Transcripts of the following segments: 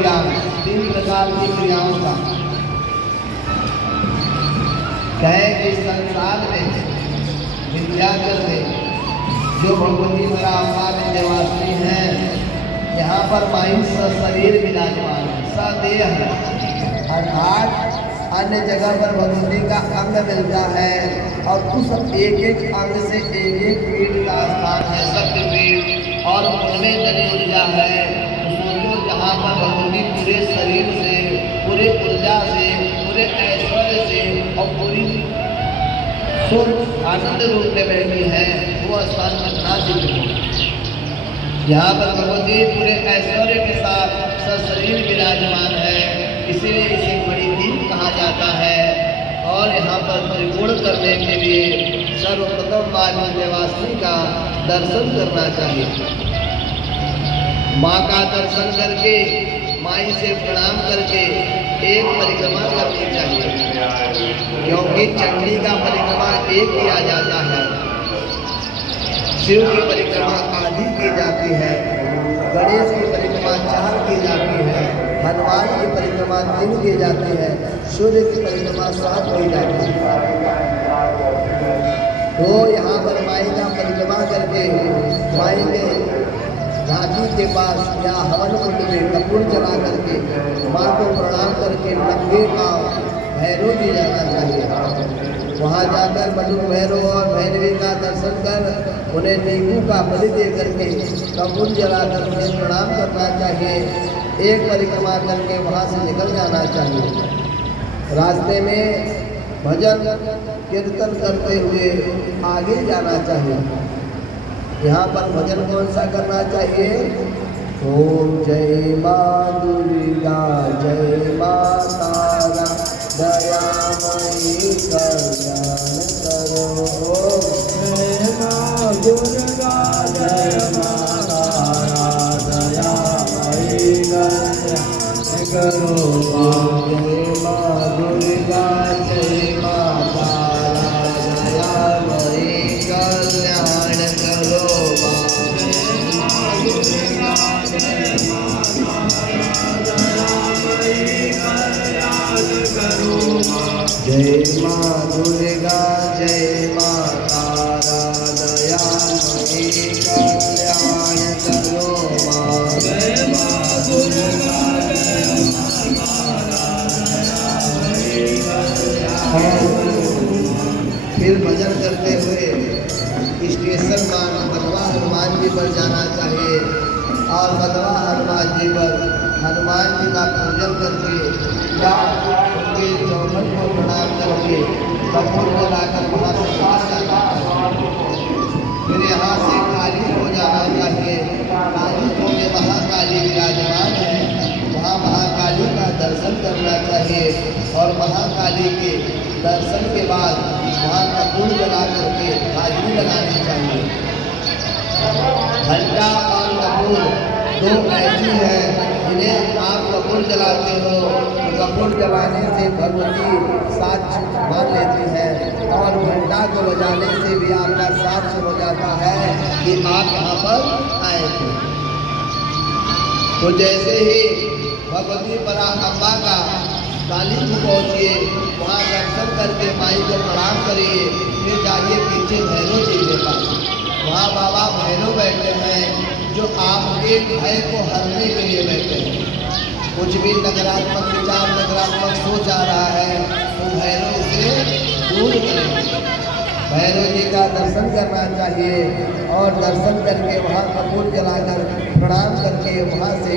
ज्ञान, 3 प्रकार की क्रियाओं का। कहे कि संसार में विंध्याचल में जो भगवती पराम्बा विंध्यवासिनी हैं, यहाँ पर माई सशरीर विराजमान है, सदेह है, अर्थात अन्य जगह पर भगवती का अंग मिलता है और उस एक एक अंग से एक एक पीठ का स्थान है, शक्तिपीठ, और उनमें जनी ऊर्जा है। सोचो जहाँ पर भगवती पूरे शरीर से, पूरे ऊर्जा से, पूरे ऐश्वर्य से और पूरी सुख आनंद रूप में बैठी है, वो स्थान कितना दिव्य हो। यहाँ पर भगवती पूरे ऐश्वर्य के साथ सशरीर विराजमान है, इसीलिए इसे बड़ी दीप कहा जाता है। और यहाँ पर त्रिगुण करने के लिए सर्वप्रथम माँ विंध्यवासिनी का दर्शन करना चाहिए। माँ का दर्शन करके, माई से प्रणाम करके एक परिक्रमा करनी चाहिए, क्योंकि चंडी का परिक्रमा एक किया जाता है, शिव की परिक्रमा आधी की जाती है, गणेश की परिक्रमा 4 की जाती है, हनुमान की परिक्रमा 3 की जाती है, सूर्य की परिक्रमा 7 की जाती है। तो यहाँ पर माई का परिक्रमा करके माई के झांकी के पास या हवन कुंड में कपूर जला करके माँ को प्रणाम करके नंगे पांव भैरव जी जाना चाहिए। वहाँ जाकर मधु भैरव और भैरवी का दर्शन कर उन्हें नींबू का बलि दे करके कपूर जलाकर उन्हें प्रणाम करना चाहिए। एक परिक्रमा करके वहाँ से निकल जाना चाहिए। रास्ते में भजन कीर्तन करते हुए आगे जाना चाहिए। यहाँ पर भजन कौन सा करना चाहिए? ओम जय माँ दुर्गा, जय माँ तारा, दयामयी कल्याण करो। जय माँ दुर्गा, जय माँ तारा, दयामयी कल्याण करो। जय माँ दुर्गा, जय माँ तारा, दयामयी कल्याण करो। जय माँ दुर्गा, जय माँ तारा, दयामयी कल्याण करो माँ। जय माँ दुर्गा, जय माँ तारा, दयामयी कल्याण। फिर भजन करते हुए स्टेशन बधवा हनुमान जी पर जाना चाहिए और बधवा हनुमान जी पर हनुमान जी का पूजन करके या उनके चौखट को प्रणाम करके कपूर को लाकर वहाँ से बाहर जाना है। फिर यहाँ से काली हो जाना चाहिए। काली में महाकाली विराजमान है, वहाँ महाकाली का दर्शन करना चाहिए और महाकाली के दर्शन के बाद वहाँ कपूर जला करके हाजिरी लगानी चाहिए। घंटा और कपूर दो ऐसी है जिन्हें आप कपूर जलाते हो तो कपूर जलाने से भगवती साक्ष्य मान लेती है और घंटा को बजाने से भी आपका साक्ष्य हो जाता है कि आप यहाँ पर आए थे। तो जैसे ही भगवती पराम्बा का काली को पहुँचिए, वहाँ दर्शन करके माई को प्रणाम करिए, फिर जाइए पीछे भैरव जी के पास। वहाँ बाबा भैरव बैठे हैं जो आपके भय को हरने के लिए बैठे हैं। कुछ भी नकारात्मक विचार, नकारात्मक सोच आ रहा है तो भैरव से दूर करेंगे। भैरव जी का दर्शन करना चाहिए और दर्शन करके वहाँ कपूर जलाकर प्रणाम करके वहाँ से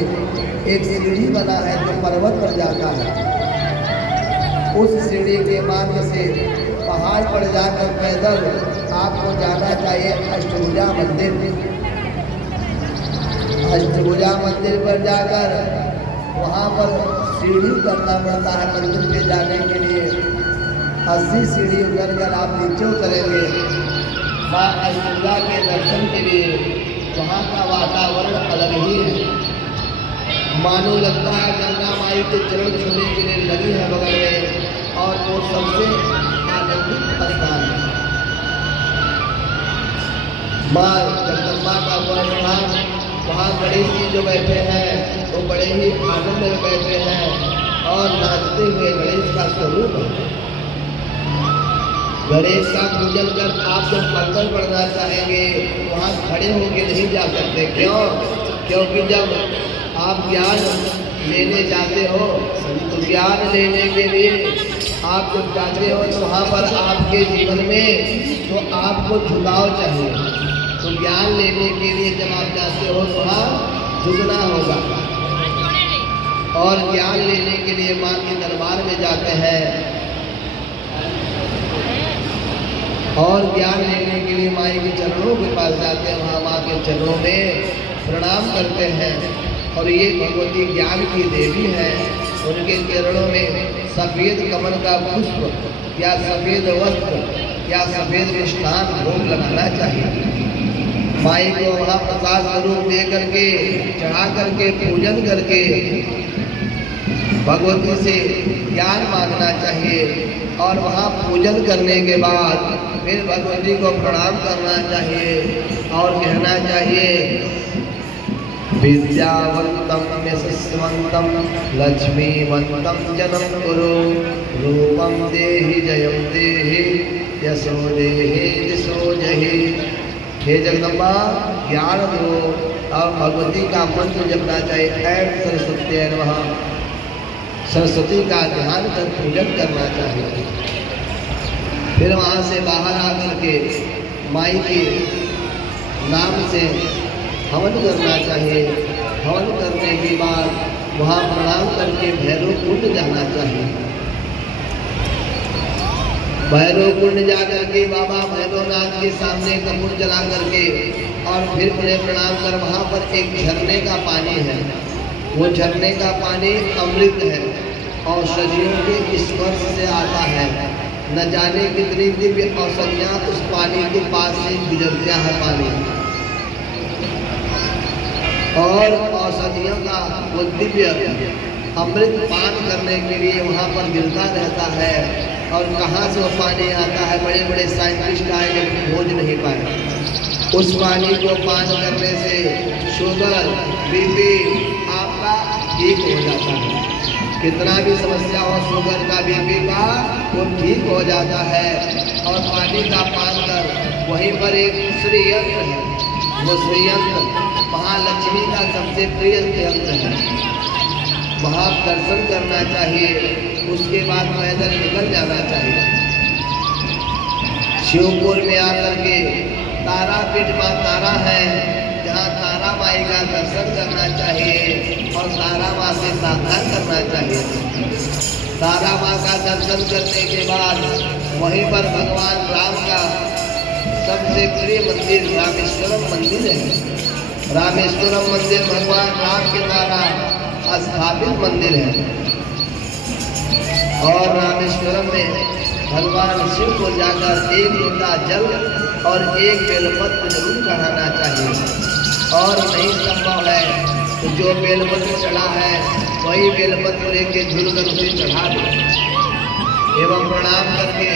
एक सीढ़ी बना है जो पर्वत पर जाता है। उस सीढ़ी के मार्ग से पहाड़ पर जाकर पैदल आपको जाना चाहिए अष्टभुजा मंदिर। अष्टभुजा मंदिर पर जाकर वहाँ पर सीढ़ी करना पड़ता है मंदिर पे जाने के लिए। 80 सीढ़ी उतर कर आप नीचे उतरेंगे माँ अष्टभुजा के दर्शन के लिए। वहाँ का वातावरण अलग ही है, मानो लगता है गंगा माई के चरण छूने के लिए लगी है बगल में और वो सबसे आनंदित स्थान है। माँ जगदम्बा का वो स्थान वहाँ गणेश जी जो बैठे हैं वो बड़े ही आनंद में बैठे हैं और नाचते हुए गणेश का स्वरूप है। गणेश का पूजन कर आप जब अंदर बढ़ना चाहेंगे वहाँ खड़े होकर नहीं जा सकते। क्यों? क्योंकि जब आप ज्ञान लेने जाते हो तो ज्ञान लेने के लिए आप जब जाते हो तो वहाँ पर आपके जीवन में तो आपको झुकाव चाहिए। तो ज्ञान लेने के लिए जब आप जाते हो तो वहाँ झुकना होगा। और ज्ञान लेने के लिए माँ के दरबार में जाते हैं और ज्ञान लेने के लिए माँ के चरणों के पास जाते हैं, वहाँ माँ के चरणों में प्रणाम करते हैं। और ये भगवती ज्ञान की देवी है, उनके चरणों में सफ़ेद कमल का पुष्प या सफ़ेद वस्त्र या सफ़ेद मिष्ठान भोग लगाना चाहिए। माई को वहाँ प्रसाद स्वरूप दे करके चढ़ा करके पूजन करके भगवती से ज्ञान मांगना चाहिए। और वहाँ पूजन करने के बाद फिर भगवती को प्रणाम करना चाहिए और कहना चाहिए विद्यावंतम यशस्वंतम लक्ष्मीवंतम जन्म कुरु रूपम देहि जयम देहि यशो देहि दिशो जहि। हे जगदम्बा ज्ञान दो और भगवती का मंत्र जपना चाहिए। ऐं सरस्वती नमः, सरस्वती का ध्यान कर पूजन करना चाहिए। फिर वहाँ से बाहर आकर के माई के नाम से हवन करना चाहिए। हवन करने के बाद वहाँ प्रणाम करके भैरव कुंड जाना चाहिए। भैरव कुंड जाकर के बाबा भैरवनाथ के सामने कपूर जला करके और फिर उन्हें प्रणाम कर वहाँ पर एक झरने का पानी है। वो झरने का पानी अमृत है, औषधियों के स्पर्श से आता है। न जाने कितनी दिव्य औषधियाँ उस पानी के पास से गुजरता है पानी, और औषधियों का वो दिव्य अमृत पान करने के लिए वहाँ पर गिरता रहता है। और कहाँ से वो पानी आता है, बड़े बड़े साइंटिस्ट आए लेकिन खोज नहीं पाए। उस पानी को पान करने से शुगर बीपी आपका ठीक हो जाता है। कितना भी समस्या हो शुगर का बीपी का वो ठीक हो जाता है। और पानी का पान कर वहीं पर एक श्रीयंत्र है, वो श्रीयंत्र महालक्ष्मी का सबसे प्रिय यंत्र है, वहाँ दर्शन करना चाहिए। उसके बाद पैदल निकल जाना चाहिए। शिवपुर में आकर के तारापीठ माँ तारा है, जहाँ तारा माई का दर्शन करना चाहिए और तारा माँ से प्रार्थना करना चाहिए। तारा माँ का दर्शन करने के बाद वहीं पर भगवान राम का सबसे प्रिय मंदिर रामेश्वरम मंदिर है। रामेश्वरम मंदिर भगवान राम के द्वारा स्थापित मंदिर है। और रामेश्वरम में भगवान शिव को जाकर एक लोटा जल और एक बेलपत्र जरूर चढ़ाना चाहिए। और नहीं संभव है तो जो बेलपत्र चढ़ा है वही बेलपत्र लेके झुलकर उसे चढ़ा दे एवं प्रणाम करके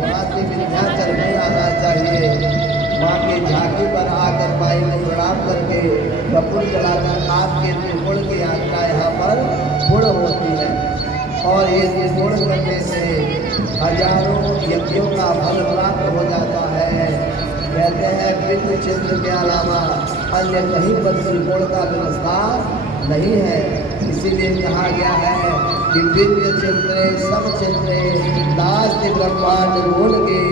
वहाँ से विंध्याचल में आना चाहिए। माँ के झांकी पर आकर माई को प्रणाम करके कपूर जलाकर आपके त्रिकोण की यात्रा यहाँ पर पूर्ण होती है। और ये त्रिकोण करने से हजारों यज्ञों का फल प्राप्त हो जाता है। कहते हैं विंध्य क्षेत्र के अलावा अन्य कहीं पर त्रिकोण का व्यवस्था नहीं है। इसीलिए कहा गया है कि विंध्य क्षेत्र सब क्षेत्र नास्ति ब्रह्मांड बोल के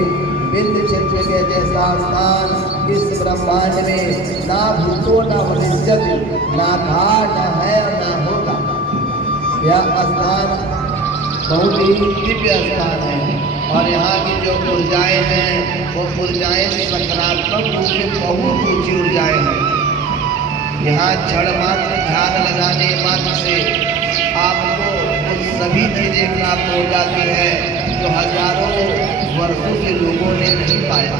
विंध्य क्षेत्र के जैसा स्थान इस ब्रह्मांड में ना भूतो ना भविष्य ना था न है और ना होगा। यह स्थान बहुत ही दिव्य स्थान है। और यहाँ की जो ऊर्जाएँ हैं वो ऊर्जाएँ सकारात्मक रूप से बहुत ऊँची ऊर्जाएँ हैं। यहाँ क्षण मात्र ध्यान लगाने मात्र से आपको उन सभी चीज़ें प्राप्त हो जाती है जो हजारों वर्षों से लोगों ने नहीं पाया।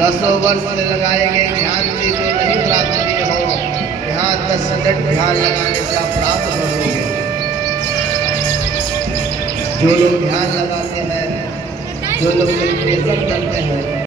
10 वर्ष में लगाए गए ध्यान से जो नहीं प्राप्त किए हो, यहाँ 10 मिनट ध्यान लगाने से आप प्राप्त करोगे। जो लोग ध्यान लगाते हैं, जो लोग मेडिटेशन करते हैं,